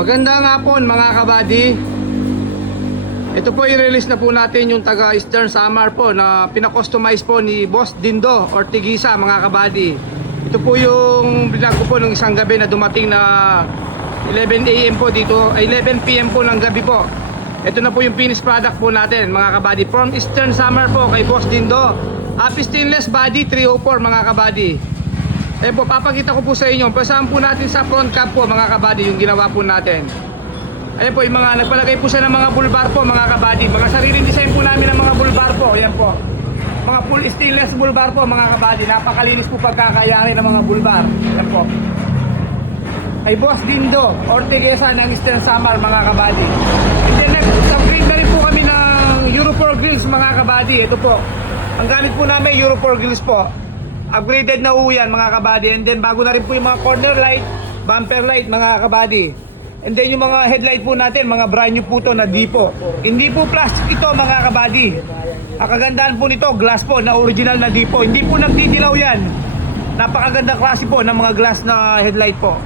Magandang hapon mga kabady. Ito po i-release na po natin yung taga Eastern Samar po na pinakustomize po ni Boss Dindo Ortigisa mga kabady. Ito po yung vlog ko po nung isang gabi na dumating na 11 AM po dito, ay 11 PM po ng gabi po. Ito na po yung finished product po natin mga kabady from Eastern Samar po kay Boss Dindo. Happy Stainless Body 304 mga kabady. Eh po, papakita ko po sa inyo. Pasahan po natin sa front cap po mga kabady yung ginawa po natin. Ayan po, yung mga nagpalagay po siya ng mga bulbar po mga kabady. Mga sariling design po namin ng mga bulbar po. Ayan po. Mga full stainless bulbar po mga kabady. Napakalinis po pagkakayari ng mga bulbar. Ayan po. Ay Boss Dindo Ortigisa ng Eastern Samar mga kabady. And then nag-upgrade na rin po kami ng Euro 4 grills mga kabady. Ito po. Ang gamit po namin Euro 4 grills po. Upgraded na po yan mga kabady. And then bago na rin po yung mga corner light, bumper light mga kabady. And then yung mga headlight po natin, mga brand new po to na Dipo. Hindi po plastic ito mga kabady. Ang kagandahan po nito, glass po na original na Dipo. Hindi po nagdidilaw yan. Napakaganda klase po ng mga glass na headlight po.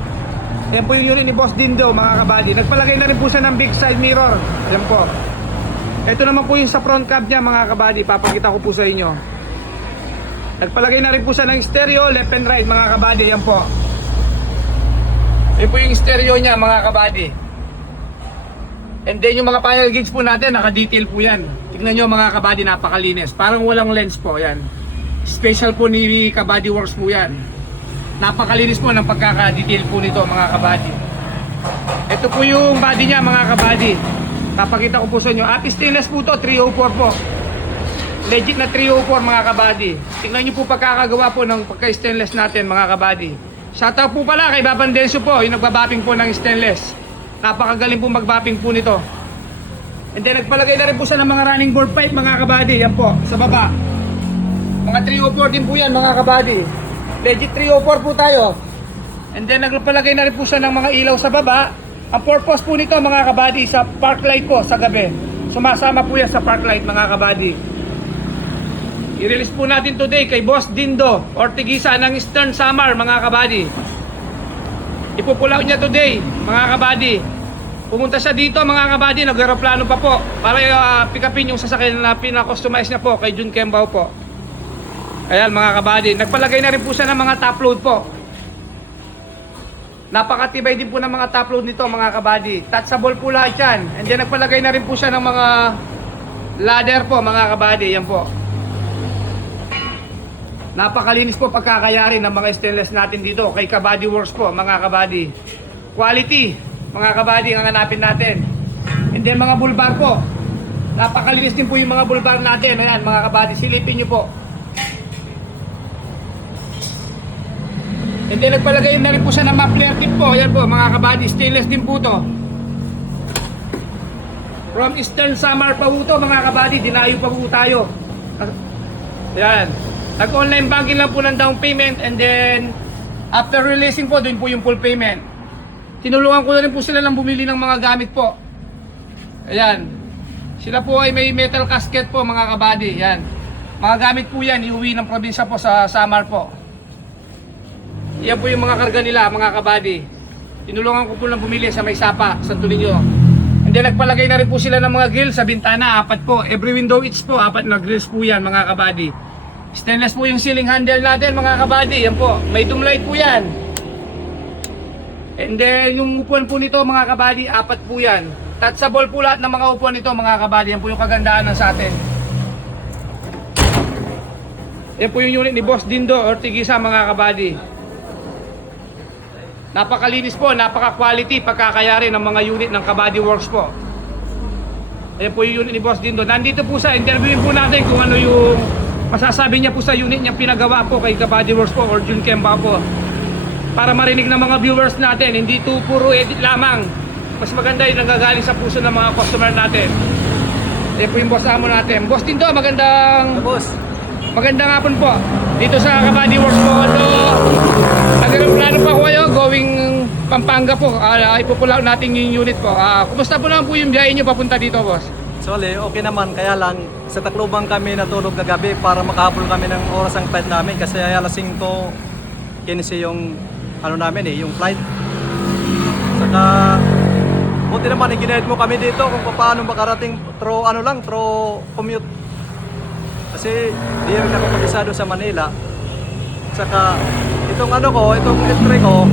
Yan po yung unit ni Boss Dindo mga kabady. Nagpalagay na rin po siya ng big side mirror. Yan po. Ito naman po yung sa front cab niya mga kabady. Papakita ko po sa inyo. Nagpalagay na rin po siya ng stereo, left and right mga kabady. Yan po. Yan po yung stereo niya mga kabady. And then yung mga panel gauge po natin, naka-detail po yan. Tignan nyo mga kabady, napakalinis. Parang walang lens po yan. Special po ni Kabady Works po yan. Napakalinis po ng pagkaka-detail po nito mga kabady. Ito po yung body niya mga kabady. Papakita ko po sa inyo. At stainless po to, 304 po. Legit na 304 mga kabady. Tingnan nyo po pagkakagawa po ng pagka-stainless natin mga kabady. Shoutout po pala kay Babandenso po, yung nagbabapping po ng stainless. Napakagaling po magbapping po nito. And then nagpalagay na rin po siya ng mga running board pipe mga kabady. Yan po, sa baba. Mga 304 din po yan mga kabady. Legit 304 po tayo. And then nagpalagay na rin po siya ng mga ilaw sa baba. Ang purpose po nito mga kabady sa park light po sa gabi. Sumasama po yan sa park light mga kabady. I-release po natin today kay Boss Dindo Ortigisa ng Eastern Samar mga kabady. Ipupulaw niya today mga kabady. Pumunta siya dito mga kabady, nag-aeroplano pa po para pick upin yung sasakyan na pinakustomize niya po kay Jun Kembao po. Ayan mga kabady, nagpalagay na rin po siya ng mga top load po. Napakatibay din po ng mga top load nito mga kabady. Touchable po lahat yan. And then nagpalagay na rin po siya ng mga ladder po mga kabady. Yan po. Napakalinis po pagkakayari ng mga stainless natin dito kay Kabady Works po mga kabady. Quality mga kabady ang hanapin natin. And then mga bulbar po. Napakalinis din po yung mga bulbar natin. Ayan mga kabady, silipin nyo po. And then nagpalagay na rin po siya ng muffler tip po. Ayan po mga kabady, stainless din po to. From Eastern Samar pa po to mga kabady, dinayo pa po tayo. Ayan. Nag-online banking lang po ng down payment and then after releasing po, doon po yung full payment. Tinulungan ko na rin po sila ng bumili ng mga gamit po. Ayan. Sila po ay may metal casket po mga kabady. Ayan. Mga gamit po yan, iuwi ng probinsya po sa Samar po. Yan po yung mga karga nila mga kabady. Tinulungan ko po lang bumili sa May Sapa, Santo Niño. And then nagpalagay na rin po sila ng mga grill sa bintana, 4 po. Every window each po, 4 na grills po yan mga kabady. Stainless po yung ceiling handle natin mga kabady. Yan po, may doom light po yan. And then yung upuan po nito mga kabady, 4 po yan. Touchable po lahat ng mga upuan nito mga kabady. Yan po yung kagandahan ng sa atin. Yan po yung unit ni Boss Dindo Ortigisa mga kabady. Napakalinis po, napaka-quality pagkakayari ng mga unit ng Kabady Works po. Ayan po yung unit ni Boss Dindo. Nandito po sa interviewin po natin kung ano yung masasabi niya po sa unit niyang pinagawa po kay Kabady Works po or Jun Kembao po. Para marinig ng mga viewers natin, hindi ito puro edit lamang. Mas maganda yung nagagaling sa puso ng mga customer natin. Ayan po yung boss amo natin. Boss Dindo, magandang hapon po. Dito sa Kabady Works po. Nag-plano pa ko kayo going Pampanga po. Ipupulaw natin yung unit po. Kumusta po naman po yung biyahe nyo papunta dito, boss? Actually, okay naman. Kaya lang, sa Tacloban kami natulog kagabi para makahabol kami ng oras ang flight namin. Kasi ay alas 5, 15 yung, yung flight. Saka, buti naman i-guide mo kami dito kung paano makarating through ano lang, through commute. Kasi di rin ako kabisado sa Manila. Saka itong ano ko, itong litre ko,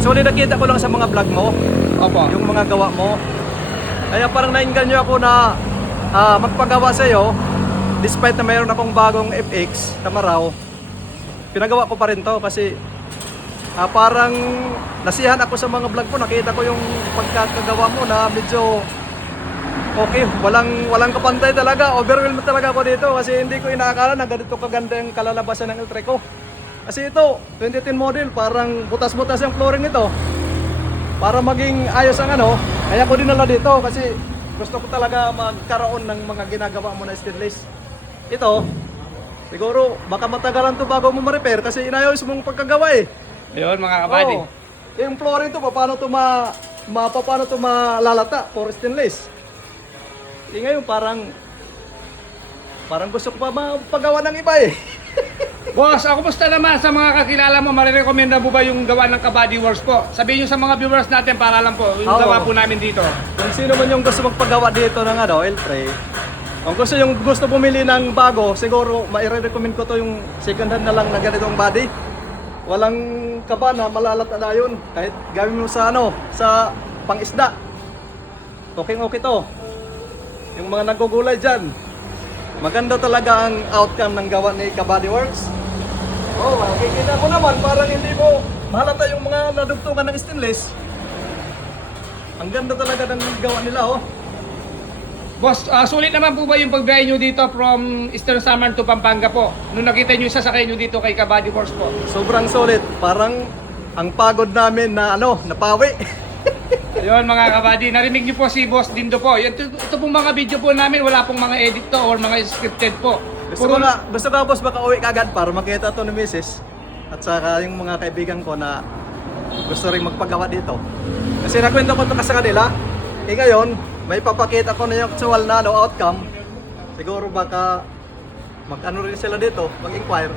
so nakita ko lang sa mga vlog mo, Opo. yung mga gawa mo. Kaya parang nainganyo ako na magpagawa sa iyo despite na mayroon akong bagong FX Tamaraw. Pinagawa ko pa rin to kasi parang nasihan ako sa mga vlog mo, nakita ko yung pagkakagawa mo na medyo okay, walang kapantay talaga, overwhelmed talaga ako dito kasi hindi ko inaakala na ganito kaganda yung kalalabasan ng Eltreco. Kasi ito, 2010 model, parang butas-butas yung flooring nito. Para maging ayos ang ano, kaya ko dinala dito kasi gusto ko talaga magkaroon ng mga ginagawa mo na stainless. Ito, siguro baka matagalan to bago mo ma-repair kasi inayos mong pagkagawa eh. Ayun mga kabady. Oo. Yung flooring to, paano to malalata for stainless? Ngayon parang gusto ko pa mapagawa ng iba eh. Boss, kumusta naman sa mga kakilala mo? Marirekomenda mo ba yung gawa ng Kabady Works po? Sabihin nyo sa mga viewers natin para lang po, yung Oo. gawa po namin dito. Kung sino man yung gusto magpagawa dito ng ano, L3, kung gusto bumili ng bago, siguro mai-recommend ko to yung second hand na lang na ganitong body. Walang kaba na malalata na yun. Kahit gawin mo sa ano, sa pangisda. Okay to. Yung mga nagugulay dyan, maganda talaga ang outcome ng gawa ni Kabady Works. Oh, makikita mo naman, parang hindi mo mahalata yung mga nadugtungan ng stainless. Ang ganda talaga ng gawa nila, oh. Boss, sulit naman po ba yung pagbiyahe nyo dito from Eastern Samar to Pampanga po? Nung nakita nyo yung sasakay nyo dito kay Kabady Works po. Sobrang solid. Parang ang pagod namin na napawi. Ayun mga kabady, narinig nyo po si Boss Dindo po. Ito pong mga video po namin, wala pong mga edit to or mga scripted po. Gusto ko boss baka uwi kagad para makita to ni Mrs. At saka yung mga kaibigan ko na gusto rin magpagawa dito. Kasi nakwento ko to sa kanila. Ngayon, may papakita ko na yung actual na outcome. Siguro baka mag-ano rin sila dito, mag-inquire.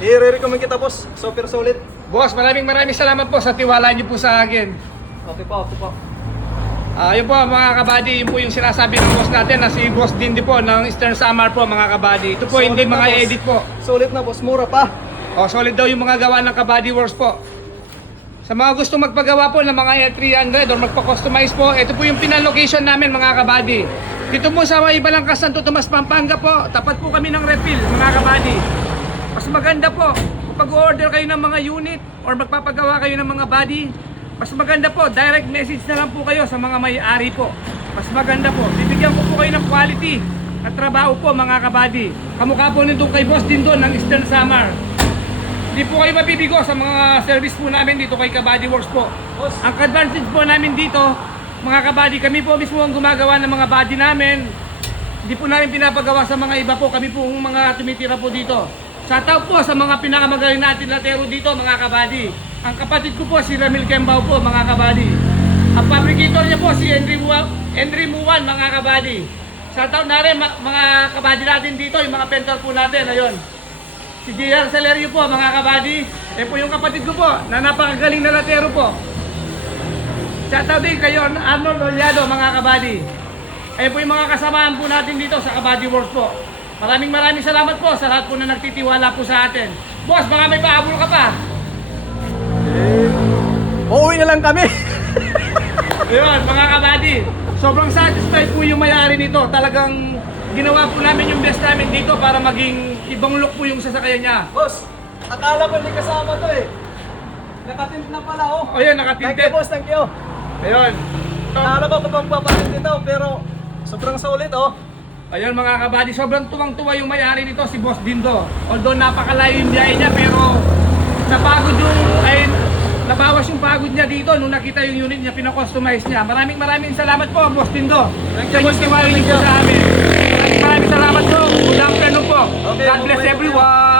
I-recommend kita boss, super solid. Boss, maraming salamat po sa tiwala nyo po sa akin. Okay po. Yun po mga kabady, yun po yung sinasabi ng boss natin na si Boss Dindi po ng Eastern Samar po mga kabady. Ito po Solid hindi na, mga boss. edit po. Solid na boss, mura pa. Solid daw yung mga gawa ng Kabady Works po. Sa mga gusto magpagawa po ng mga L300 or magpa-customize po, ito po yung pinalocation namin mga kabady. Dito po sa may Balangkas, Santo Tomas, Pampanga po, tapat po kami ng refill mga kabady. Mas maganda po, kapag order kayo ng mga unit or magpapagawa kayo ng mga body, mas maganda po, direct message na lang po kayo sa mga may-ari po. Mas maganda po, bibigyan ko po kayo ng quality at trabaho po mga kabady. Kamukha po nito kay Boss Dindo ng Eastern Samar. Hindi po kayo mabibigo sa mga service po namin dito kay Kabady Works po. Boss. Ang advantage po namin dito, mga kabady, kami po mismo ang gumagawa ng mga body namin. Hindi po namin pinapagawa sa mga iba po, kami po ang mga tumitira po dito. Shoutout po sa mga pinakamagaling natin latero dito mga kabady. Ang kapatid ko po si Ramil Kembao po mga kabady. Ang fabricator niya po si Henry Muwan mga kabady. Shoutout na rin mga kabady natin dito, yung mga pentor po natin, ayun. Si JR Salerio po mga kabady. Po yung kapatid ko po na napakagaling na latero po. Shoutout din kayo Arnold Oliado mga kabady. Po yung mga kasamahan po natin dito sa Kabady Works po. Maraming salamat po sa lahat po na nagtitiwala po sa atin. Boss, baka may pahabol ka pa. Uuwi na lang kami. Ayun mga kabady, sobrang satisfied po yung may-ari nito. Talagang ginawa po namin yung best namin dito para maging ibang look po yung sasakyan niya. Boss, akala ko hindi kasama to eh. Nakatint na pala oh. Ayun, Thank nakatinted. you boss, thank you. Ayun. Akala ko kapag papatint ito pero sobrang solid oh. Ayun mga kabady, sobrang tuwang-tuwa yung may-ari nito, si Boss Dindo. Although napakalayo yung biyahe niya, pero nabawas yung pagod niya dito nung nakita yung unit niya, pinakustomize niya. Maraming salamat po, Boss Dindo. Thank you, Sa Boss inyong tiwala niyo po sa amin. Maraming salamat po. Good afternoon po. Okay, God bless okay. everyone.